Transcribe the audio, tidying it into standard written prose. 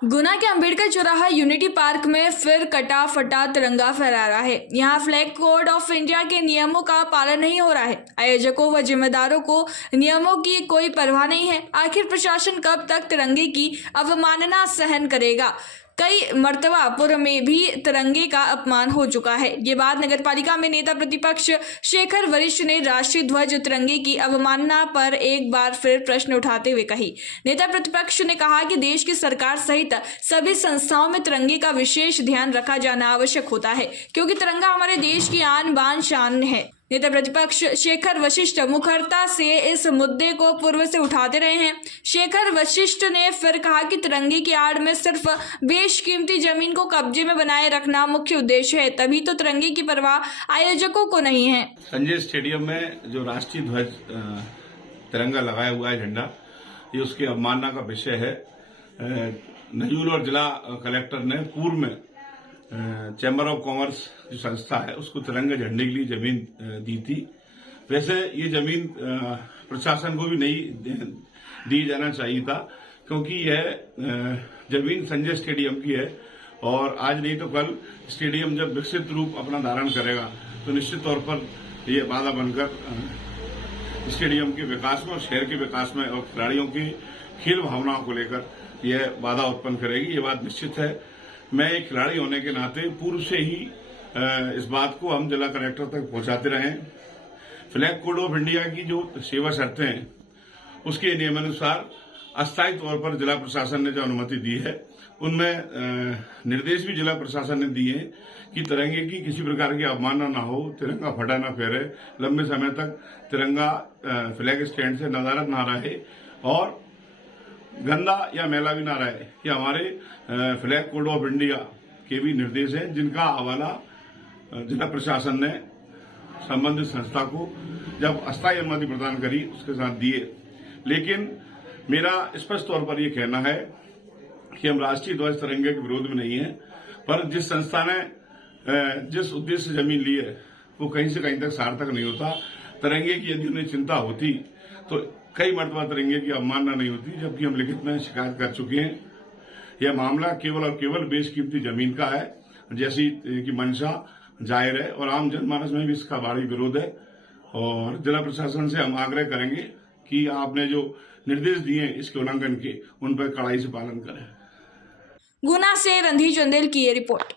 गुना के अंबेडकर चौराहा unity park में फिर कटा फटा तिरंगा फहरा रहा है। यहाँ फ्लैग कोड ऑफ इंडिया के नियमों का पालन नहीं हो रहा है। आयोजकों व जिम्मेदारों को नियमों की कोई परवाह नहीं है। आखिर प्रशासन कब तक तिरंगे की अवमानना सहन करेगा। कई मर्तबा पूर्व में भी तिरंगे का अपमान हो चुका है। ये बात नगरपालिका में नेता प्रतिपक्ष शेखर वशिष्ठ ने राष्ट्रीय ध्वज तिरंगे की अवमानना पर एक बार फिर प्रश्न उठाते हुए कही। नेता प्रतिपक्ष ने कहा कि देश की सरकार सहित सभी संस्थाओं में तिरंगे का विशेष ध्यान रखा जाना आवश्यक होता है, क्योंकि तिरंगा हमारे देश की आन बान शान है। नेता प्रतिपक्ष शेखर वशिष्ठ मुखरता से इस मुद्दे को पूर्व से उठाते रहे हैं। शेखर वशिष्ठ ने फिर कहा कि तिरंगे की आड़ में सिर्फ बेशकीमती जमीन को कब्जे में बनाए रखना मुख्य उद्देश्य है, तभी तो तिरंगे की परवाह आयोजकों को नहीं है। संजय स्टेडियम में जो राष्ट्रीय ध्वज तिरंगा लगाया हुआ है झंडा, ये उसकी अवमानना का विषय है। नजूल और जिला कलेक्टर ने पूर्व में चैम्बर ऑफ कॉमर्स जो संस्था है उसको तिरंगे झंडे के लिए जमीन दी थी। वैसे ये जमीन प्रशासन को भी नहीं दी जाना चाहिए था, क्योंकि यह जमीन संजय स्टेडियम की है और आज नहीं तो कल स्टेडियम जब विकसित रूप अपना धारण करेगा तो निश्चित तौर पर ये बाधा बनकर स्टेडियम के विकास में और शहर के विकास में और खिलाड़ियों की खेल भावनाओं को लेकर यह बाधा उत्पन्न करेगी। ये बात निश्चित है। मैं एक खिलाड़ी होने के नाते पूर्व से ही इस बात को हम जिला कलेक्टर तक पहुंचाते रहे। फ्लैग कोड ऑफ इंडिया की जो सेवा शर्तें हैं उसके नियमानुसार अस्थायी तौर पर जिला प्रशासन ने जो अनुमति दी है उनमें निर्देश भी जिला प्रशासन ने दिए हैं कि तिरंगे की किसी प्रकार की अवमानना ना हो, तिरंगा फटा ना फहरे, लंबे समय तक तिरंगा फ्लैग स्टैंड से नदारद ना रहे और गंदा या मैला भी ना रहे। ये हमारे फ्लैग कोड ऑफ इंडिया के भी निर्देश हैं, जिनका हवाला जिला प्रशासन ने संबंधित संस्था को जब अस्थायी अनुमति प्रदान करी उसके साथ दिए। लेकिन मेरा स्पष्ट तौर पर यह कहना है कि हम राष्ट्रीय ध्वज तिरंगे के विरोध में नहीं है, पर जिस संस्था ने जिस उद्देश्य से जमीन ली है वो कहीं से कहीं तक सार्थक नहीं होता। तिरंगे की यदि उन्हें चिंता होती तो कई मरतबा तिरंगे की अवमानना नहीं होती, जबकि हम लिखित में शिकायत कर चुके हैं। यह मामला केवल और केवल बेशकीमती जमीन का है, जैसी कि मंशा जाहिर है और आम जनमानस में भी इसका भारी विरोध है। और जिला प्रशासन से हम आग्रह करेंगे कि आपने जो निर्देश दिए हैं इसके उल्लंघन के, उन पर कड़ाई से पालन करें। गुना से रणधीर चंदेल की ये रिपोर्ट।